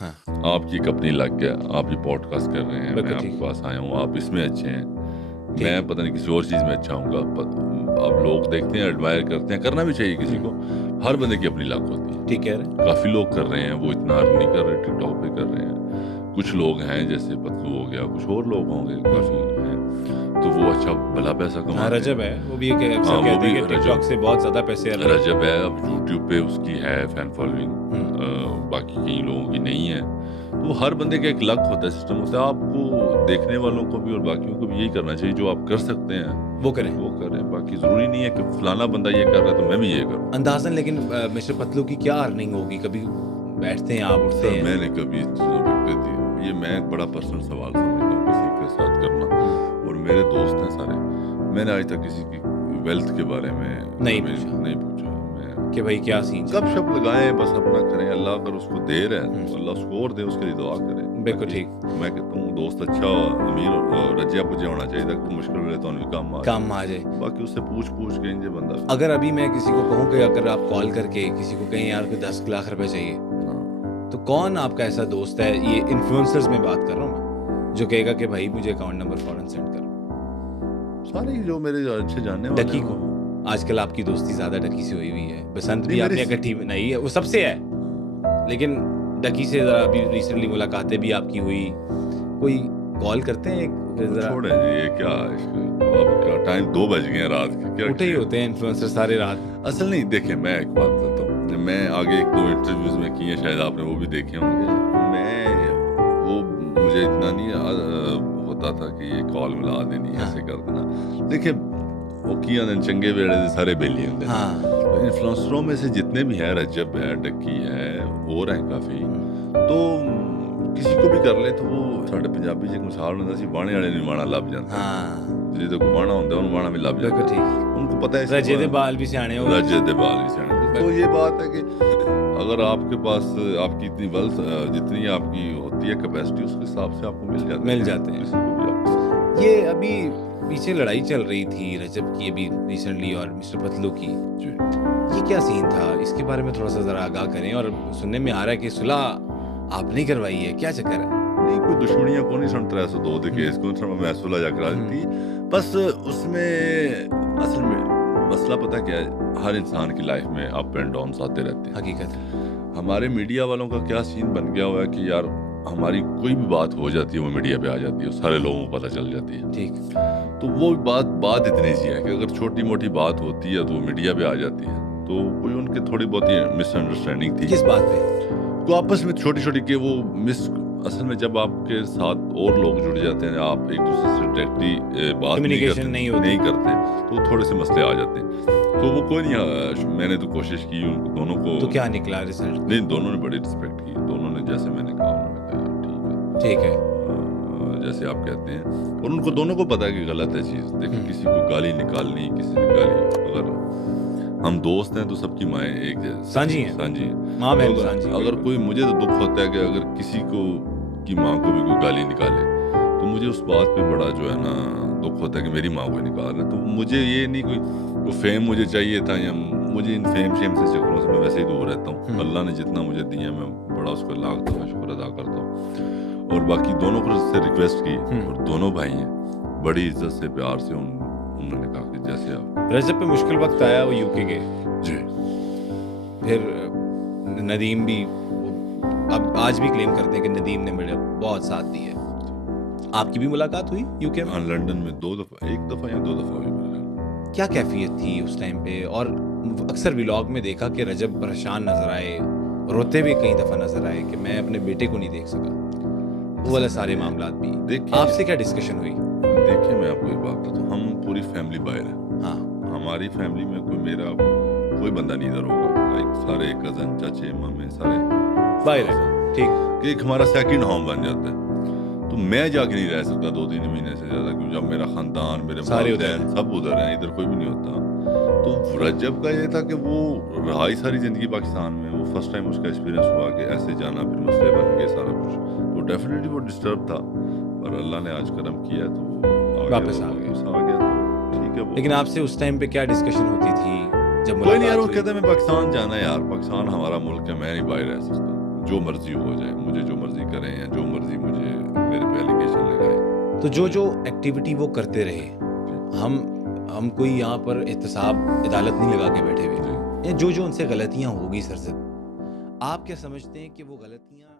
हाँ, आपकी एक अपनी लग है, आप ये पॉडकास्ट कर रहे हैं, मैं बिल्कुल आपके ठीक, पास आया हूँ, आप इसमें अच्छे हैं, ठीक मैं है, पता नहीं किसी और चीज़ में अच्छा हूँगा। अब लोग देखते हैं, एडमायर करते हैं, करना भी चाहिए किसी हुँ, को। हर बंदे की अपनी लक होती है। ठीक कह रहे हैं। काफ़ी लोग कर रहे हैं, वो इतना अर्न नहीं कर रहे, टिकटॉक पे कर रहे हैं। कुछ लोग हैं जैसे पतलू हो गया, कुछ और लोग होंगे हुँ, काफ़ी हैं, तो वो अच्छा भला पैसा हाँ, कमाते रजब हैं। है, वो भी एक हाँ, अक्सर वो कहते भी हैं कि टिकटॉक से बहुत ज़्यादा पैसे अर्न होते रजब है, अब यूट्यूब पे उसकी है फैन फॉलोइंग, हैं। बाकी कई लोगों की नहीं है। तो हर बंदे का एक लक होता है, सिस्टम होता है। आपको देखने वालों को भी और बाकियों को भी यही करना चाहिए, जो आप कर सकते हैं वो करें। वो करें। बाकी ज़रूरी नहीं है कि फलाना बंदा ये कर रहा है तो मैं भी ये करूँ। अंदाज़न लेकिन मिस्टर पतलू की क्या अर्निंग होगी? कभी बैठते हैं आप, उठते सर हैं? मैंने कभी इस चीज़ों पे कभी ये मैं एक बड़ा पर्सनल सवाल समझता हूँ किसी के साथ करना, हुँ, और मेरे दोस्त हैं सारे। मैंने आज तक किसी की वेल्थ के बारे में नहीं कभी पूछा नहीं पूछा। मैं कि भाई क्या सीन चल गप शप लगाएं, बस अपना करें। अल्लाह अगर उसको दे रहा है तो हुँ, अल्लाह उसको और दे, उसके लिए दुआ करें। बिल्कुल बाकी ठीक, मैं कहता हूँ दोस्त अच्छा अमीर और रजिया पुजिया होना चाहिए ताकि मुश्किल में तो उन्हें काम आ काम आ जाए। जाए। बाकी उससे पूछ के इंजे बंदा अगर अभी मैं किसी को कहूँ कि अगर आप कॉल करके किसी को कहें यार कोई 10 लाख रुपए चाहिए, हाँ। तो कौन आपका ऐसा दोस्त है, ये इन्फ्लुएंसर्स में बात कर रहा हूँ मैं, जो कहेगा कि भाई मुझे अकाउंट नंबर फौरन सेंड करो? सारे ही जो मेरे अच्छे जानने वाले डकी हैं को? आजकल आपकी दोस्ती ज़्यादा डकी से हुई हुई है। बसंत भी नहीं आपने मेरे इकट्ठी नहीं है, वो सबसे है। लेकिन डकी से ज़रा अभी रिसेंटली मुलाकातें भी आपकी हुई। कोई कॉल करते हैं एक ज़रा? छोड़े जी, ये क्या अब क्या टाइम 2 बज गए हैं रात के, क्या उठे ही होते हैं इन्फ्लुएंसर सारे रात। असल नहीं। देखिए मैं एक बात बताता हूँ, मैं आगे 1-2 इंटरव्यूज में किए, शायद आपने वो भी देखे होंगे। मैं वो मुझे इतना नहीं होता था कि ये कॉल मिला देनी हाँ। ऐसे कर देना। देखिए वो किया ने चंगे वेले दे सारे बेली होंगे। हाँ। तो इन्फ्लुएंसरों में से जितने भी हैं, रजब है, डक्की है, और हैं काफ़ी, तो किसी को भी कर ले तो वो साढ़े पंजाबी 'ਚ एक मिसाल ਹੁੰਦਾ ਸੀ ਬਾਣੇ ਵਾਲੇ ਨੂੰ ਬਾਣਾ ਲੱਭ ਜਾਂਦਾ। हाँ, ਜਿਹਦੇ ਕੋਲ ਬਾਣਾ ਹੁੰਦਾ ਉਹਨੂੰ ਬਾਣਾ भी ਲੱਭ बिल्कुल जाता। ठीक। उनको पता है रजे दे बाल भी सियाने हो। रजे दे बाल भी सियाने। तो ये बात है कि अगर आपके पास आपकी इतनी वेल्थ जितनी आपकी होती है कैपेसिटी, उसके हिसाब से आपको मिल जाते हैं किसी को भी आप। ये अभी पीछे लड़ाई चल रही थी रजब की अभी रिसेंटली और मिस्टर पतलू की। जी। ये क्या सीन था? इसके बारे में थोड़ा-सा ज़रा आगाह करें। और सुनने में आ रहा है कि सुलह आपने करवाई है, क्या चक्कर है? नहीं कोई दुश्मनियां को नहीं सन 302 के केस को सन मैं सुलह जा करा दी थी। बस उसमें असल में मसला पता क्या है, हर इंसान की लाइफ में अप एंड डाउन्स आते रहते हैं। हकीकत है। हमारे मीडिया वालों का क्या सीन बन गया हुआ है कि यार हमारी कोई भी बात हो जाती है वो मीडिया पे आ जाती है, सारे लोगों को पता चल जाती है। ठीक। तो वो बात इतनी सी है कि अगर छोटी मोटी बात होती है तो वो मीडिया पे आ जाती है। तो कोई उनके थोड़ी बहुत ही मिसअंडरस्टैंडिंग थी किस बात पे? तो आपस में छोटी छोटी के वो असल में जब आपके साथ और लोग जुड़ जाते हैं, आप एक दूसरे से डायरेक्टली बात कम्युनिकेशन नहीं होती। नहीं करते, तो थोड़े से मसले आ जाते हैं। तो वो कोई नहीं, मैंने तो कोशिश की उनको दोनों को। तो क्या निकला रिजल्ट? नहीं, दोनों ने बड़ी रिस्पेक्ट की, दोनों ने जैसे मैंने कहा उन्होंने कहा ठीक है। जैसे आप कहते हैं, और उनको दोनों को पता है कि गलत है चीज़। देखिए किसी को गाली निकालनी, किसी ने गाली, अगर हम दोस्त हैं तो सबकी माएँ एक जैसी साँझी हैं। साँझी हैं। माँ बहन तो साँझी। अगर कोई, मुझे तो दुख होता है कि अगर किसी को की माँ को भी कोई गाली निकाले, तो मुझे उस बात पे बड़ा जो है ना दुख होता है कि मेरी माँ को निकाल रहा है। तो मुझे ये नहीं कोई फेम मुझे चाहिए था, या मुझे इन फेम शेम से चक्करों से मैं वैसे ही दूर रहता हूँ। अल्लाह ने जितना मुझे दिया मैं बड़ा उसका लाख दफ़ा शुक्र अदा करता हूँ। और बाकी दोनों को से रिक्वेस्ट की, और दोनों भाई हैं, बड़ी इज्जत से प्यार से उन्होंने कहा कि जैसे आप। रजब पे मुश्किल वक्त आया, वो यूके गए। जी। फिर नदीम भी अब आज भी क्लेम करते हैं कि नदीम ने मेरा बहुत साथ दिया। आपकी भी मुलाकात हुई यूके में? हाँ, लंदन में 2 दफ़ा, 1 दफ़ा या 2 दफ़ा हुई मेरे ख्याल। क्या कैफियत थी उस टाइम पे? और अक्सर व्लॉग में देखा कि रजब परेशान नजर आए, रोते हुए कई दफा नजर आए कि मैं अपने बेटे को नहीं देख सका। वो वाले सारे मामलात भी। देखिए आपसे क्या डिस्कशन हुई? देखिए मैं आपको एक बात बताता हूँ, हम पूरी फैमिली बाहर है। हाँ। हमारी फैमिली में मेरा कोई बंदा नहीं इधर होगा। लाइक सारे कजन, चाचे, मामे सारे बाहर है। ठीक। कि एक हमारा सेकंड होम बन जाता है। तो मैं जाके नहीं रह सकता 2-3 महीने से ज़्यादा, क्योंकि जब मेरा खानदान, मेरे सारे वालिदैन उधर सब उधर हैं, इधर कोई भी नहीं होता। तो रजब का ये था कि वो रहा ही सारी ज़िंदगी पाकिस्तान में। वो फर्स्ट टाइम उसका एक्सपीरियंस हुआ कि ऐसे जाना, फिर मसले बन गए सारा कुछ। तो डेफिनेटली वो डिस्टर्ब था, पर अल्लाह ने आज करम किया तो वो वापस आ गया। तो ठीक है वो। लेकिन आपसे उस टाइम पे क्या डिस्कशन होती थी जब कोई नहीं यार, वो मुलाकात कहता है मैं पाकिस्तान जाना है यार, पाकिस्तान हमारा मुल्क है, मैं नहीं बाहर रह सकता। जो मर्जी हो जाए, मुझे जो मर्जी करें या जो मर्जी मुझे मेरे पे एलिगेशन लगाएं। तो जो एक्टिविटी वो करते रहे, हम कोई यहाँ पर एहतसाब अदालत नहीं लगा के बैठे हुए, जी। या जो उनसे गलतियाँ हो गई सरजद, आप क्या समझते हैं कि वो गलतियाँ